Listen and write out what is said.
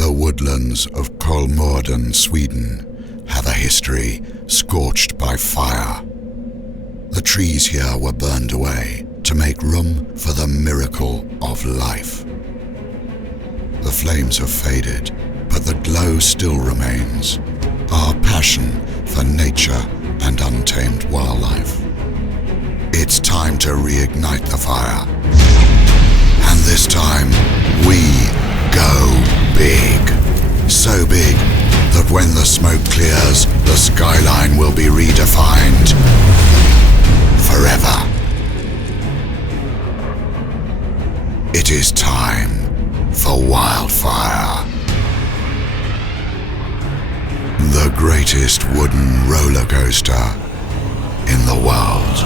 The woodlands of Kolmården, Sweden, have a history scorched by fire. The trees here were burned away to make room for the miracle of life. The flames have faded, but the glow still remains, our passion for nature and untamed wildlife. It's time to reignite the fire. And this time, we go big. So big that when the smoke clears, the skyline will be redefined forever. It is time for wildfire. The greatest wooden roller coaster in the world.